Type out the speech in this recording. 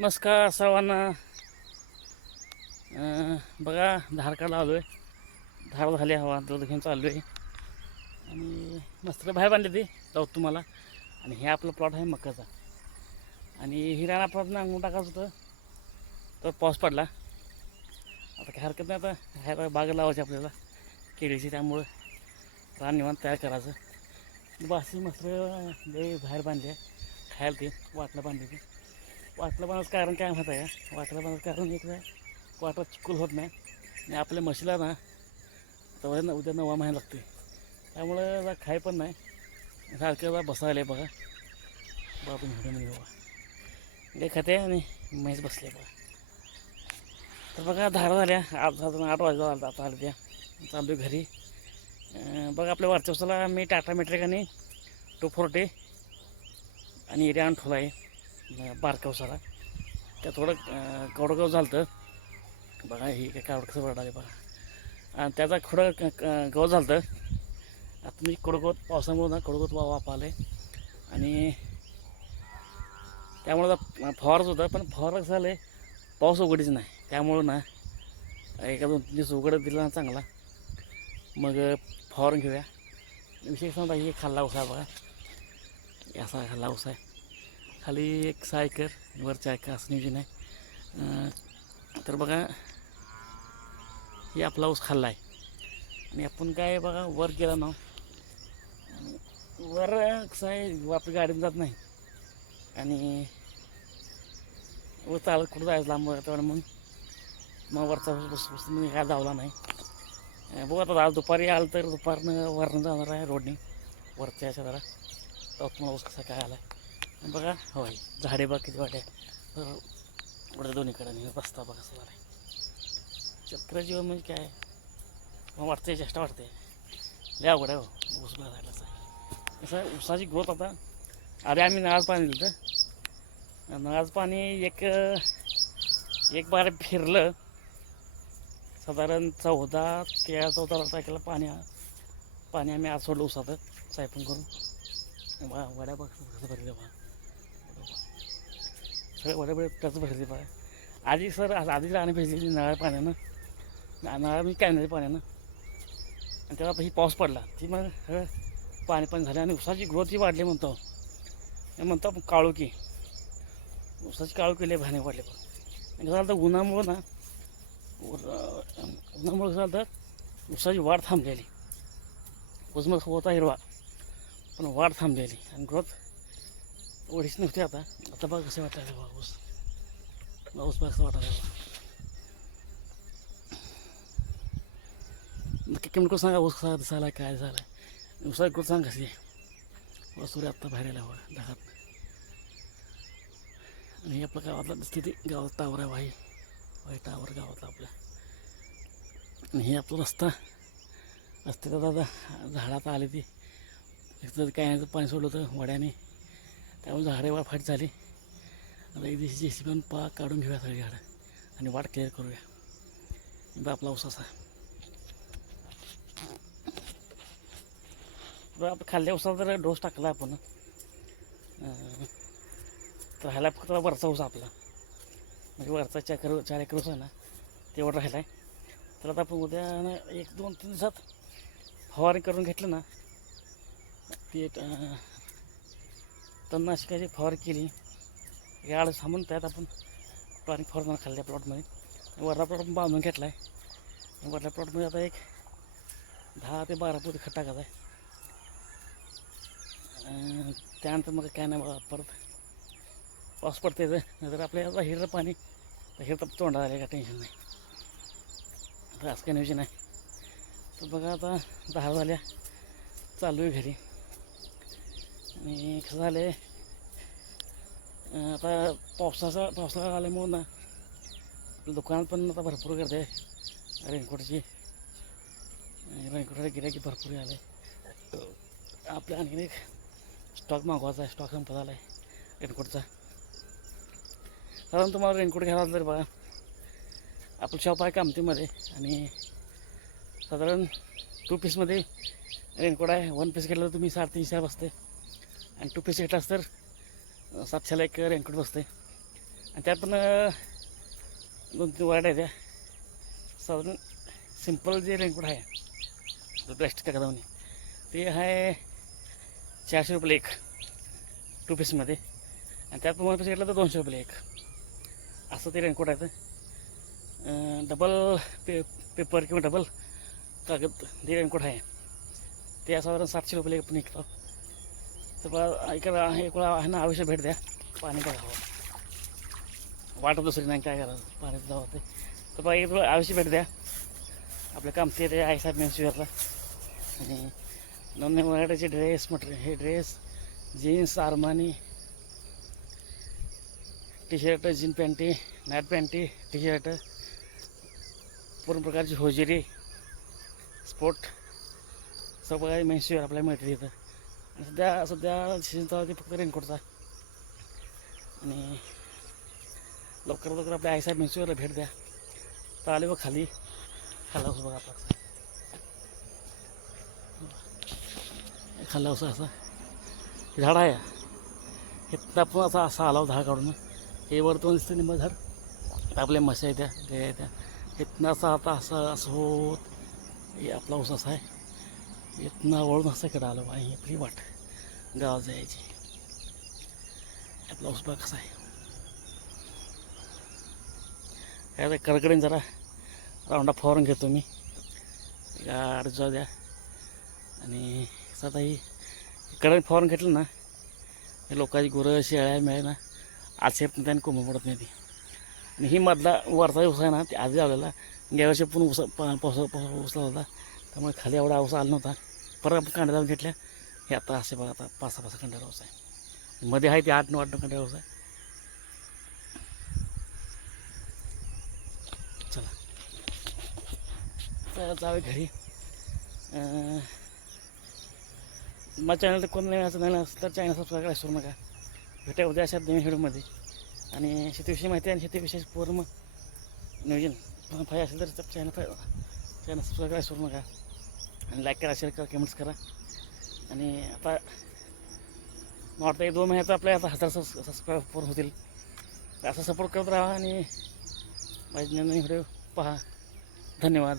नमस्कार सर्वांना. बघा धारकाला आलो आहे धार झाली हवा दूध घेऊन चाललो आहे आणि मस्त बाहेर बांधले ते जाऊ तुम्हाला. आणि हे आपलं प्लॉट आहे मकाचा. आणि हिराणा प्लॉट अंगून टाकायचं होतं. तर पाऊस पडला. आता काही हरकत नाही आता ह्या बाग लावायची आपल्याला. केळीची त्यामुळं. रान निवांत तयार करायचं. बासी मस्त बाहेर बांधले खायला ते वाटलं बांधले ते. वाटलं बनायचं कारण काय माहीत आहे का वाटलं कारण एक वाटला चिकूल होत नाही. आणि आपल्या म्हशीला ना आता उद्या नवा महिना लागते त्यामुळं जरा खाय पण नाही. सारखं जरा बसायला आहे बघा बघा तुम्ही व्हिडिओमध्ये बघा ते खाते आणि म्हैस बसले बघा. तर बघा धारा झाल्या. आठ दहा आठ वाजता आल्या आता आल्या त्या. चालू घरी. बघा आपल्या वरच्या मी टाटा मेट्रिक आणि टू फोर्टी आणि एरिया आणून ठेवला आहे. अं, त्या थोडं अं, कवडगाव झालं होतं बघा हे काय कावड कसं वरडाले बघा. आणि त्याचा खोडं गव गवत झालं होतं आता मी कडगवत पावसामुळं ना कडगवत वा वाप आले आणि त्यामुळं फवारच होतं पण फवारा कसं झालं आहे पाऊस उघडीच नाही. त्यामुळं ना एका दोन दिवस उघडत दिला ना चांगला. मग फवारून घेऊया. विशेष सांगता हे खाल्ला उसा बघा. असा खाल्ला उसा आहे खाली एक सहा एकर वर चार एकर असं नियोजन आहे. तर बघा हे आपला ऊस खाल्ला आहे. आणि आपण काय बघा वर गेला ना वर कसं आहे आपली गाडीने जात नाही. आणि वर चालत कुठं जायचं लांब तेवढं मग. मग वरचा बस बस मी काय धावला नाही. बघ बघू आता आज दुपारी आलं तर दुपारनं वरनं जाणार आहे रोडने वरच्या याच्या जरा तर तुम्हाला ऊस कसा काय आला आहे. बघा होय झाडे बघा किती वाटे पुढे दोन्हीकडं आणि बसता बघा सर झाला चक्रजीवन म्हणजे काय? मग वाटते चेष्टा वाटते लय अवघड आहे हो ऊस बघायलाच आहे कसं ऊसाची ग्रोथ आता आधी आम्ही नळाचं पाणी दिलं होतं. नळाचं पाणी एक एक बार फिरलं. साधारण चौदा तेरा चौदा तारखेला पाणी पाणी आम्ही आज सोडलं उसाचं सायपन करून. वा वड्या बघ भरले बघा. सगळे वड्या बड्या कसं भरले बघा आधी सर आधीच राहणे भेजली नळा पाण्यानं. ना- नळा मी नाही पाण्यानं. आणि तेव्हा ही पाऊस पडला. ती मग सगळं पाणी पण झालं आणि उसाची ग्रोथ ही वाढली म्हणतो. म्हणतो आपण काळोखी उसाची काळोखी लय भाने वाढले पण. आणि कसं झालं तर उन्हामुळं ना उन्हामुळं कसं झालं तर उसाची वाढ थांबलेली. उजमत होता हिरवा पण वाढ थांबलेली. आणि ग्रोथ ओढीच नव्हती आता आता बघा कसे वाटायला पाऊस ऊस बघ कसं वाटायला बघा नक्की कमेंट करून सांगा ऊस कसा दिसायला काय झालं ऊसा करून सांगा कशी आहे सूर्य आत्ता बाहेर आला हवा ढगात आणि हे आपल्या गावातला स्थिती गावात टावर आहे वाई वाई टावर गावातला आपल्या आणि हे आपला रस्ता रस्त्यात आता झाडात आली ती काय नाही पाणी सोडलं होतं वड्याने त्यामुळे झाडे वा फाट झाली. आता एक दिवशी जे सी पण पा काढून घेऊया सगळी झाडं. आणि वाट क्लिअर करूया. बा आपला ऊस असा. आपण खाल्ल्या उसाला तर डोस टाकला आपण. तर ह्याला फक्त वरचा ऊस आपला. म्हणजे वरचा चार चार एकर ऊस आहे ना तेवढं राहिला आहे तर आता आपण उद्या ना एक दोन तीन दिवसात फवारणी करून घेतलं ना ते तणनाशकाची फवारणी केली. याड थांबून त्यात आपण पाणी फवारणी खाल्ल्या प्लॉटमध्ये वरला प्लॉट बांधून घेतला आहे वरल्या प्लॉटमध्ये आता एक दहा ते बारा पोती खत टाकायचा आहे. त्यानंतर मग काय नाही बघा परत पाऊस पडते नाहीतर आपल्या आता हिरं पाणी हिरं तोंडा आले का टेन्शन नाही. आता असं काही नियोजन आहे तर बघा आता दहा झाल्या. चालू आहे घरी. आणि कसं झालं. आहे आता पावसाचा पावसाळा आल्यामुळं ना आपलं दुकानात पण आता भरपूर करते रेनकोटची. रेनकोटचे गिरायकी भरपूर आले आपल्या आणखीन एक स्टॉक मागवायचा आहे. स्टॉक संपत आला आहे रेनकोटचा. साधारण तुम्हाला रेनकोट घ्यायला तर बघा आपलं शॉप आहे कामतीमध्ये आणि साधारण टू पीसमध्ये रेनकोट आहे. वन पीस घेतलं तर तुम्ही साडेतीनशे बसते. आणि टू पीस घेतलास तर सातशेला एक रेनकोट बसते आणि त्यात पण दोन तीन वाट आहे त्या. साधारण सिंपल जे रेनकोट आहे प्लॅस्टिकच्या कदावणी ते आहे चारशे रुपये एक टू पीसमध्ये आणि त्यात वन पीस घेतलं तर दोनशे रुपये एक. असं ते रेनकोट आहे तर डबल पे पेपर किंवा डबल कागद ते रेनकोट आहे ते साधारण सातशे रुपये एक पण निघतात तर बघा इकडं एक वेळा आहे ना आयुष्य भेट द्या. पाणी बघावं वाटत दुसरी नाही काय करायचं? पाणी जावं ते. तर बघा एक आयुष्य भेट द्या. आपल्या कामते ते आहे साहेब मेन्सवेअरला आणि नवीन व्हरायटीचे ड्रेस मटेरियल हे dress jeans Armani T shirt jean panty night panty T shirt पूर्ण प्रकारची होजेरी स्पोर्ट सगळं काही मेन्सवेअर आपल्याला मिळते इथं सध्या सध्या सीझनचा ते फक्त रेनकोटचा आणि लवकर लवकर आपल्या आईसाहेब मेन्सवेअरला भेट द्या. तर आले बघ खाली. खाला बघा आपला. खाल्ला असं. असं हे झाड आहे. हे आपण असा असा आला झाड काढून. हे वरतून दिसतं निंबा झाड. आपल्या मशा येत्या त्या ते त्या. इथनं असं आता असं असं होत. हे आपला ऊस असा आहे. इथनं वळून असं आलं आलो आणि आपली वाट गावात जायची आपला उसबा कसा आहे काय कडकडीन जरा. राऊंडा फवारून घेतो मी. गाड जाऊ द्या. आणि आता ही कडे फवारून घेतलं ना हे लोकांची गुरं शेळ्या मिळे ना आसेप त्यांनी त्याने कोंब पडत नाही ती. आणि ही मधला वरचा ऊस आहे ना ते आधी लावलेला. गेल्या वर्षी पण उस पावसा पावसा उसला होता. त्यामुळे खाली एवढा उसा आला नव्हता. परत आपण कांड्या लावून घेतल्या हे आता असे बघा आता पाच सहा पाच कांड्या कांड्याला आहे. मध्ये आहे ते आठ नऊ आठ नऊ कांड्या ऊस आहे. चला. तर जावे घरी. माझ्या चॅनल कोण नाही असं नाही असं तर चॅनल सबस्क्राईब करायला विसरू नका. भेटा उद्या अशा नवीन व्हिडिओमध्ये आणि शेतीविषयी माहिती आणि शेतीविषयी पूर्ण नियोजन. फाय असेल तर चॅनल चॅनल सबस्क्राईब करायला सोडू नका. आणि लाईक करा शेअर करा कमेंट्स करा. आणि आता मला वाटतं एक दोन महिन्यात आपल्या आता हजार सबस सबस्क्राईब पूर्ण होतील. असा सपोर्ट करत राहा आणि माझे नवीन व्हिडिओ पहा. धन्यवाद.